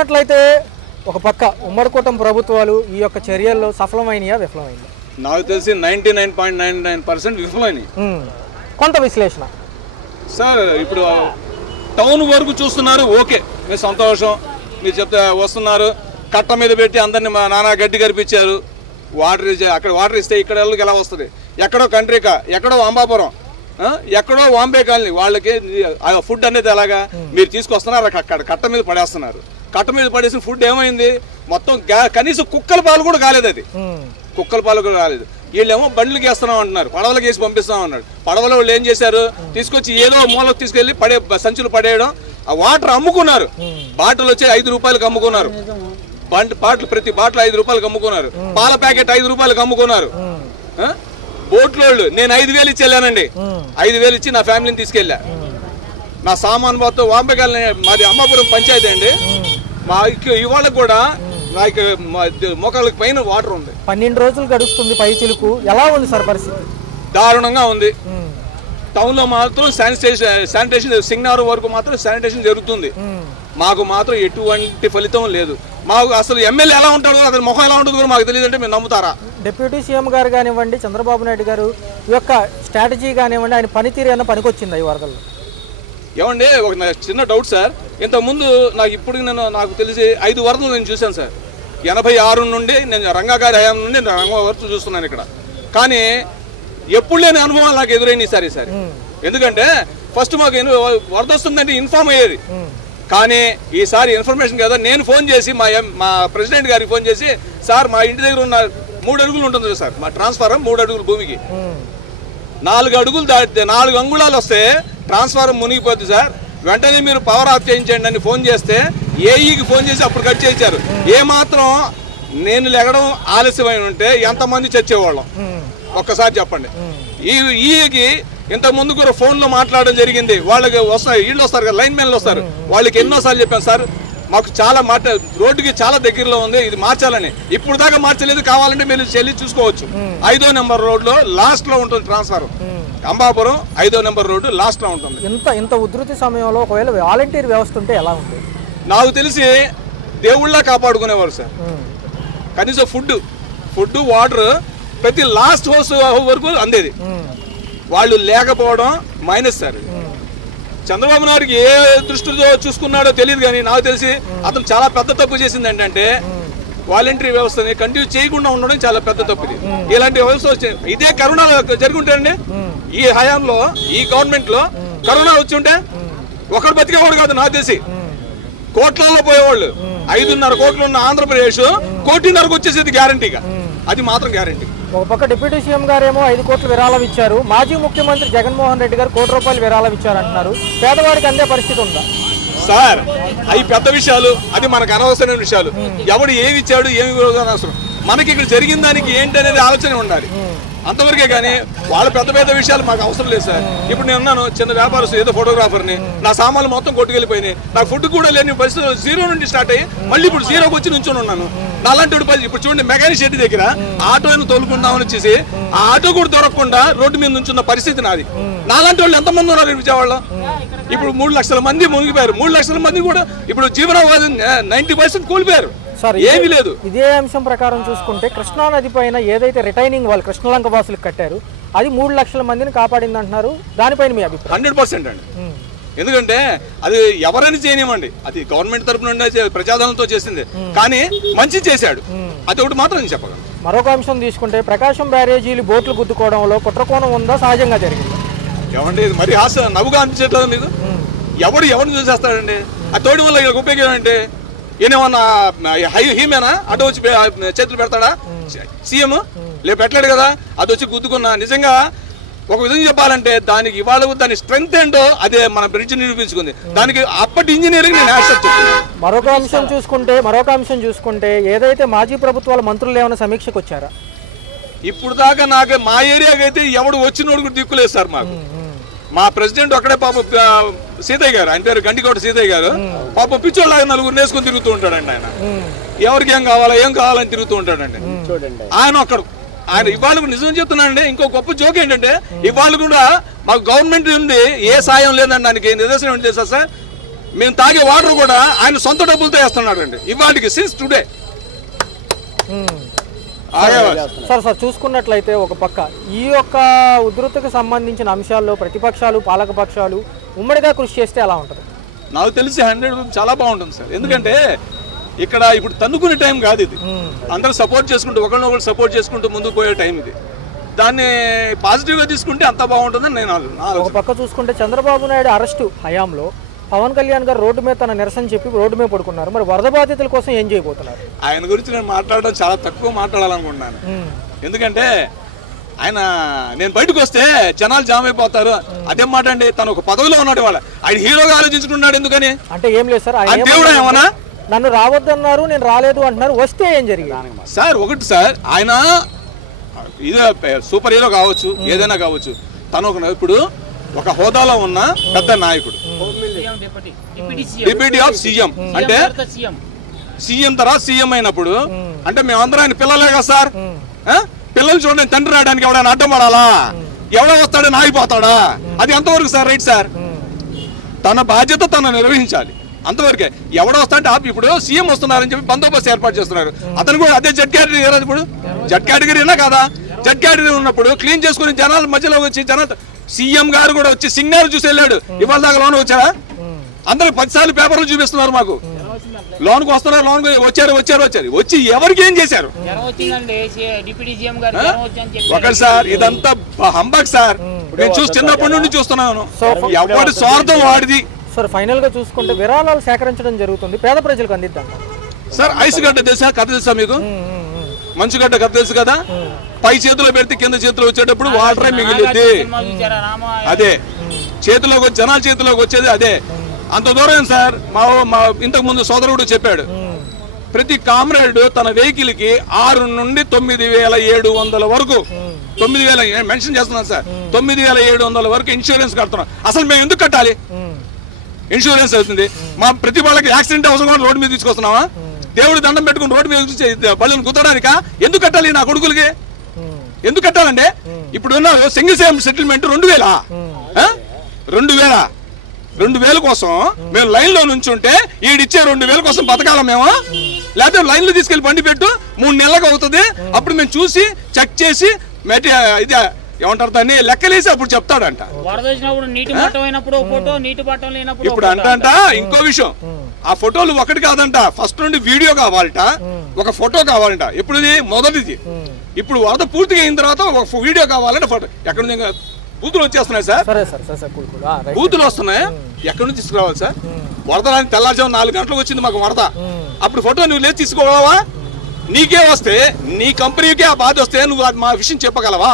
చూసినట్లయితే ఒక పక్క ఉమ్మడి కూటమి ప్రభుత్వాలు ఈ యొక్క చర్యల్లో సఫలమైనయా విఫలమైనయా? నాకు తెలిసి 99.99% విఫలమైనవి. కొంత విశ్లేషణ సార్, ఇప్పుడు టౌన్ వరకు చూస్తున్నారు, ఓకే, మీరు సంతోషం, మీరు చెప్తే వస్తున్నారు, కట్ట మీద పెట్టి అందరినీ మా నాన్న గడ్డి కనిపించారు, అక్కడ వాటర్ ఇస్తే ఇక్కడ వాళ్ళకి ఎలా వస్తుంది? ఎక్కడో కంట్రీకా, ఎక్కడో అంబాపురం, ఎక్కడో వాంబే కాలనీ, వాళ్ళకి ఫుడ్ అనేది ఎలాగా మీరు తీసుకొస్తున్నారు, అక్కడ కట్ట మీద పడేస్తున్నారు. కట్ట మీద పడేసిన ఫుడ్ ఏమైంది? మొత్తం కనీసం కుక్కల పాలు కూడా కాలేదు. అది కుక్కల పాలు కూడా కాలేదు. వీళ్ళేమో బండ్లకి వేస్తున్నాం అంటున్నారు, పడవలకి వేసి పంపిస్తాం అన్నాడు. పడవలో వాళ్ళు ఏం చేశారు? తీసుకొచ్చి ఏదో మూలకు తీసుకెళ్లి సంచులు పడేయడం, ఆ వాటర్ అమ్ముకున్నారు. బాటిల్ వచ్చి 5 రూపాయలకు అమ్ముకున్నారు. బాటిల్ ప్రతి బాటిల్ 5 రూపాయలకు అమ్ముకున్నారు. పాల ప్యాకెట్ 5 రూపాయలకు అమ్ముకున్నారు. బోట్లో నేను 5,000 ఇచ్చి వెళ్ళానండి. 5,000 ఇచ్చి నా ఫ్యామిలీని తీసుకెళ్ళా. నా సామాన్ మొత్తం వాంబేకాలని, మాది అమ్మాపురం పంచాయతీ అండి. మా ఇవాళ కూడా నాకు మోకాళ్ళకి పైన వాటర్ ఉంది. 12 రోజులు గడుస్తుంది పై చిలుకు. ఎలా ఉంది సార్ పరిస్థితి? దారుణంగా ఉంది. టౌన్ లో మాత్రం శానిటేషన్ సింగనారు వరకు మాత్రం శానిటేషన్ జరుగుతుంది. మాకు మాత్రం ఎటువంటి ఫలితం లేదు. మాకు అసలు ఎమ్మెల్యే ఎలా ఉంటాడో, అతని ముఖం ఎలా ఉంటుందో కూడా మాకు తెలియదు. అంటే మీరు నమ్ముతారా? డిప్యూటీ సీఎం గారు కానివ్వండి, చంద్రబాబు నాయుడు గారు ఈ యొక్క స్ట్రాటజీ కానివ్వండి, ఆయన పనితీరు ఏమైనా పనికొచ్చిందా ఈ వరదల్లో? ఏమండి, ఒక చిన్న డౌట్ సార్. ఇంతకుముందు నాకు తెలిసి 5 వరదలు నేను చూశాను సార్. 86 నుండి నేను రంగా గారి హయాం నుండి రంగా వరకు చూస్తున్నాను ఇక్కడ. కానీ ఎప్పుడు లేని అనుభవాలు నాకు ఎదురైంది ఈసారి. ఎందుకంటే ఫస్ట్ మాకు వరద వస్తుందంటే ఇన్ఫార్మ్ అయ్యేది. కానీ ఈసారి ఇన్ఫర్మేషన్ కదా, నేను ఫోన్ చేసి మా ప్రెసిడెంట్ గారికి ఫోన్ చేసి, సార్ మా ఇంటి దగ్గర ఉన్న 3 అడుగులు ఉంటుంది సార్, మా ట్రాన్స్ఫారం 3 అడుగులు భూమికి 4 అడుగులు దాటితే 4 అంగుళాలు వస్తే ట్రాన్స్ఫారం మునిగిపోద్ది సార్, వెంటనే మీరు పవర్ ఆఫ్ చేయించండి అని ఫోన్ చేస్తే ఏఈకి ఫోన్ చేసి అప్పుడు కట్ చేయించారు. ఏమాత్రం నేను లెగడం ఆలస్యమై ఉంటే ఎంతమంది చచ్చేవాళ్ళం ఒక్కసారి చెప్పండి. ఈకి ఇంత ముందు కూడా ఫోన్లో మాట్లాడడం జరిగింది. వాళ్ళకి వీళ్ళు వస్తారు కదా, లైన్ మెన్లు వస్తారు, వాళ్ళకి ఎన్నోసార్లు చెప్పాను, సార్ మాకు చాలా రోడ్డుకి చాలా దగ్గరలో ఉంది, ఇది మార్చాలని. ఇప్పుడు దాకా మార్చలేదు, కావాలంటే మీరు చెల్లి చూసుకోవచ్చు. 5వ నెంబర్ రోడ్లో లాస్ట్ లో ఉంటుంది ట్రాన్స్ఫారం. అంబాపురం 5వ నెంబర్ రోడ్డు లాస్ట్ లో ఉంటుంది. ఇంత ఉధృతి సమయంలో ఒకవేళ వాలంటీర్ వ్యవస్థ ఉంటే ఎలా ఉంటుంది? నాకు తెలిసి దేవుళ్ళ కాపాడుకునేవారు సార్. కనీసం ఫుడ్ వాటర్ ప్రతి లాస్ట్ హౌస్ వరకు అందేది. వాళ్ళు లేకపోవడం మైనస్ సార్. చంద్రబాబు నాయుడుకి ఏ దృష్టితో చూసుకున్నాడో తెలియదు, కానీ నాకు తెలిసి అతను చాలా పెద్ద తప్పు చేసింది. ఏంటంటే వాలంటరీ వ్యవస్థని కంటిన్యూ చేయకుండా ఉండడం చాలా పెద్ద తప్పు. ఇలాంటి వ్యవస్థ వచ్చి ఇదే కరోనా జరుగుంటాయండి. ఈ హయాంలో, ఈ గవర్నమెంట్ లో కరోనా వచ్చి ఉంటే ఒకరు బతికేవాడు కాదు. నాకు తెలిసి కోట్లలో పోయేవాళ్ళు. 5.5 కోట్లు ఉన్న ఆంధ్రప్రదేశ్ 1.5 కోటికి వచ్చేసేది గ్యారంటీగా. అది మాత్రం గ్యారంటీ. ఒక పక్క డిప్యూటీ సీఎం గారేమో 5 కోట్లు విరాళం ఇచ్చారు. మాజీ ముఖ్యమంత్రి జగన్మోహన్ రెడ్డి గారు 1 కోటి రూపాయలు విరాళం ఇచ్చారంటున్నారు. పేదవాడికి అందే పరిస్థితి ఉందా సార్? అవి పెద్ద విషయాలు, అది మనకు అనవసరమైన విషయాలు. ఎవడు ఏమి ఇచ్చాడు, ఏమి అనవసరం. మనకి ఇక్కడ జరిగిన దానికి ఏంటి అనేది ఆలోచన ఉండాలి, అంతవరకే. కానీ వాళ్ళ పెద్ద విషయాలు మాకు అవసరం లేదు సార్. ఇప్పుడు నేను ఉన్నాను, చిన్న వ్యాపారస్తు, ఏదో ఫోటోగ్రాఫర్ని, నా సామాన్లు మొత్తం కొట్టుకెళ్ళిపోయినాయి. నాకు ఫుడ్ కూడా లేని పరిస్థితులు 0 నుండి స్టార్ట్ అయ్యి మళ్ళీ ఇప్పుడు 0కి వచ్చి నుంచొని ఉన్నాను. అలాంటి ఇప్పుడు చూడండి, మెకానిక్ షెడ్ దగ్గర ఆటోను తోలుకుందామని వచ్చేసి ఆ ఆటో కూడా దొరకకుండా రోడ్డు మీద నుంచున్న పరిస్థితి నాది. నాలాంటి వాళ్ళు ఎంతమంది ఉన్నారు విజయవాడలో? ఇప్పుడు 3 లక్షల మంది మునిగిపోయారు. 3 లక్షల మంది కూడా ఇప్పుడు జీవనోపాధి 90% కోల్పోయారు. ఏమీ లేదు. ఇదే అంశం ప్రకారం చూసుకుంటే కృష్ణా నది పైన ఏదైతే రిటైనింగ్ వాళ్ళు కృష్ణలంక వాసులకు కట్టారు, అది 3 లక్షల మందిని కాపాడింది అంటున్నారు. దానిపైన మీ అభిప్రాయం? 100% అండి. ఎందుకంటే అది ఎవరైనా చేయనివ్వండి, అది గవర్నమెంట్ తరఫు నుండి ప్రజాధనంతో చేసింది, కానీ మంచి చేశాడు. అది ఒకటి మాత్రం నేను చెప్పగలను. మరొక అంశం తీసుకుంటే ప్రకాశం బ్యారేజీలు బోట్లు గుద్దుకోవడంలో కుట్రకోణం ఉందా, సహజంగా జరిగింది? ఏమండి, ఇది మరి నవ్వుగా అనిపించట్లేదు మీకు? ఎవరిని చూసేస్తాడండి? ఆ తోడి వల్ల ఇక్కడ ఉపయోగం ఏంటి? ఈయనేమన్నా హీమేనా? అటు వచ్చి చేతులు పెడతాడా సీఎం? లేదు, పెట్టలేడు కదా. అది వచ్చి గుద్దుకున్నా. నిజంగా ఒక విధంగా చెప్పాలంటే దానికి ఇవాళ దాని స్ట్రెంగ్త్ ఏంటో అదే మన బ్రిడ్జ్ నిరూపించుకుంది. దానికి అప్పటి ఇంజనీరింగ్ నేను యాక్సెప్ట్ చెప్తున్నాను. మరొక అంశం చూసుకుంటే ఏదైతే మాజీ ప్రభుత్వాల మంత్రులు ఏమైనా సమీక్షకు వచ్చారా? ఇప్పుడు దాకా నాకు మా ఏరియాకి అయితే ఎవడు వచ్చినోడు కూడా దిక్కులేదు సార్. మా ప్రెసిడెంట్ ఒక్కడే పాప సీతయ్య గారు, ఆయన పేరు గండికోట సీతయ్య గారు, పాప పిచ్చోళ్ళగా 4 వేసుకొని తిరుగుతూ ఉంటాడండి. ఆయన ఎవరికి ఏం కావాలని తిరుగుతూ ఉంటాడండి. ఆయన ఒక్కడు. ఆయన ఇవాళ నిజం చెప్తున్నానండి. ఇంకో గొప్ప జోక్ ఏంటంటే ఇవాళ కూడా మాకు గవర్నమెంట్ నుండి ఏ సాయం లేదండి. దానికి నిదర్శనం ఏంటి తెలుసా సార్? మేము తాగే వాటర్ కూడా ఆయన సొంత డబ్బులతో వేస్తున్నాడు అండి ఇవాటికి సిన్స్ టుడే. సార్ చూసుకున్నట్లయితే ఒక పక్క ఈ యొక్క ఉధృతికి సంబంధించిన అంశాల్లో ప్రతిపక్షాలు పాలకపక్షాలు ఉమ్మడిగా కృషి చేస్తే ఎలా ఉంటుంది? నాకు తెలిసి 100 చాలా బాగుంటుంది సార్. ఎందుకంటే ఇక్కడ ఇప్పుడు తన్నుకునే టైం కాదు ఇది. అందరూ సపోర్ట్ చేసుకుంటూ ఒకరినొకరు సపోర్ట్ చేసుకుంటూ ముందుకు పోయే టైం ఇది. దాన్ని పాజిటివ్గా తీసుకుంటే అంత బాగుంటుందని నేను ఒక పక్క చూసుకుంటే చంద్రబాబు నాయుడు అరెస్టు హయాంలో పవన్ కళ్యాణ్ గారు రోడ్డు మీద తన నిరసన చెప్పి రోడ్డు మీద పడుకున్నారు. మరి వరద బాధితుల కోసం ఏం చేయబోతున్నారు? ఆయన గురించి నేను మాట్లాడడం చాలా తక్కువ మాట్లాడాలనుకుంటున్నాను. ఎందుకంటే ఆయన నేను బయటకు వస్తే జనాలు జామ్ అయిపోతారు. అదేం మాట అండి, తను ఒక పదవిలో ఉన్నాడు. వాళ్ళ ఆయన హీరోగా ఆలోచించుకున్నాడు. ఎందుకని అంటే ఏం లేదు సార్, ఆయన దేవుడు ఏమన్నా నన్ను రావద్దన్నారు, నేను రాలేదు అంటున్నారు. వస్తే ఏం జరిగింది సార్? ఒకటి సార్, ఆయన ఇదే సూపర్ హీరో కావచ్చు, ఏదైనా కావచ్చు. తను ఇప్పుడు ఒక హోదాలో ఉన్న పెద్ద నాయకుడు, డిప్యూటీ ఆఫ్ సీఎం. అంటే సీఎం తర్వాత సీఎం అయినప్పుడు అంటే మేమందరం ఆయన పిల్లలే కదా సార్. పిల్లలు చూడండి, తండ్రి రావడానికి ఎవడైనా అడ్డం పడాలా? ఎవడో వస్తాడని ఆగిపోతాడా? అది ఎంతవరకు సార్ రైట్ సార్? తన బాధ్యత తను నిర్వహించాలి, అంతవరకే. ఎవడో వస్తా అంటే ఇప్పుడు సీఎం వస్తున్నారని చెప్పి బందోబస్తు ఏర్పాటు చేస్తున్నారు. అతను కూడా అదే జడ్ కేటగిరీ. ఇప్పుడు జడ్ కేటగిరీనా కదా? జడ్ కేటగిరీ ఉన్నప్పుడు క్లీన్ చేసుకుని జనాల మధ్యలో వచ్చి జనాలు సీఎం గారు కూడా వచ్చి సిగ్నల్ చూసి వెళ్ళాడు. ఇవాళ దాకా లోన్ వచ్చారా? అందరూ 10 సార్లు పేపర్లు చూపిస్తున్నారు మాకు. లోన్కి వస్తున్నారు, లోన్ వచ్చారు వచ్చి ఎవరికి ఏం చేశారు? ఒకటి సార్, ఇదంతా హంబక్ సార్. నేను చూసి చిన్నప్పటి నుండి చూస్తున్నాను. ఎవరి స్వార్థం వాడిది. సార్ ఫైనల్ గా చూసుకుంటే విరాళాలు సేకరించడం జరుగుతుంది, పేద ప్రజలకు అందిద్దాం సార్. ఐస్ గడ్డ తెలుసా? కథ తెలుసా మీకు? మంచుగడ్డ కథ తెలుసు కదా? పై చేతిలో పెడితే కింద చేతిలో వచ్చేటప్పుడు వాటరే మిగిలింది. అదే చేతిలోకి వచ్చి జనాల చేతిలోకి వచ్చేది అదే. అంత దూరం సార్. మా ఇంతకు ముందు సోదరుడు చెప్పాడు, ప్రతి కామ్రేడ్ తన వెహికల్ కి 6 నుండి 9,700 వరకు 9,000 మెన్షన్ చేస్తున్నాను సార్. 9,700 వరకు ఇన్సూరెన్స్ కడుతున్నాం. అసలు మేము ఎందుకు కట్టాలి? ఇన్సూరెన్స్ అవుతుంది. మా ప్రతి వాళ్ళకి యాక్సిడెంట్ అవసరం రోడ్డు మీద తీసుకొస్తున్నావా? దేవుడు దండం పెట్టుకుని రోడ్డు మీద బళ్ళని కుదరడానికా? ఎందుకు కట్టాలి? నా కొడుకులకి ఎందుకు కట్టాలంటే ఇప్పుడు సింగిల్ సేమ్ సెటిల్మెంట్ 2,000 కోసం మేము లైన్ లో నుంచుంటే ఈడిచ్చే 2,000 కోసం బతకాల మేము? లేకపోతే లైన్ లో తీసుకెళ్లి బండి పెట్టు 3 నెలలకు అవుతుంది. అప్పుడు మేము చూసి చెక్ చేసి ఇది ఏమంటారు దాన్ని లెక్కలేసి అప్పుడు చెప్తాడంట. ఇప్పుడు అంట ఇంకో విషయం, ఆ ఫోటోలు ఒకటి కాదంట, ఫస్ట్ నుండి వీడియో కావాలట, ఒక ఫోటో కావాలంట. ఎప్పుడు మొదటిది. ఇప్పుడు వరద పూర్తిగా అయిన తర్వాత ఒక వీడియో కావాలంటే ఫోటో. ఎక్కడ నుంచి బూతులు వచ్చేస్తున్నాయి సార్? బూతులు వస్తున్నాయి. ఎక్కడి నుంచి తీసుకురావాలి సార్? వరద తెల్లారుజాము 4 గంటలకు వచ్చింది మాకు వరద. అప్పుడు ఫోటో నువ్వు లేదు తీసుకోగలవా? నీకే వస్తే, నీ కంపెనీకే ఆ బాధ వస్తే నువ్వు మా విషయం చెప్పగలవా?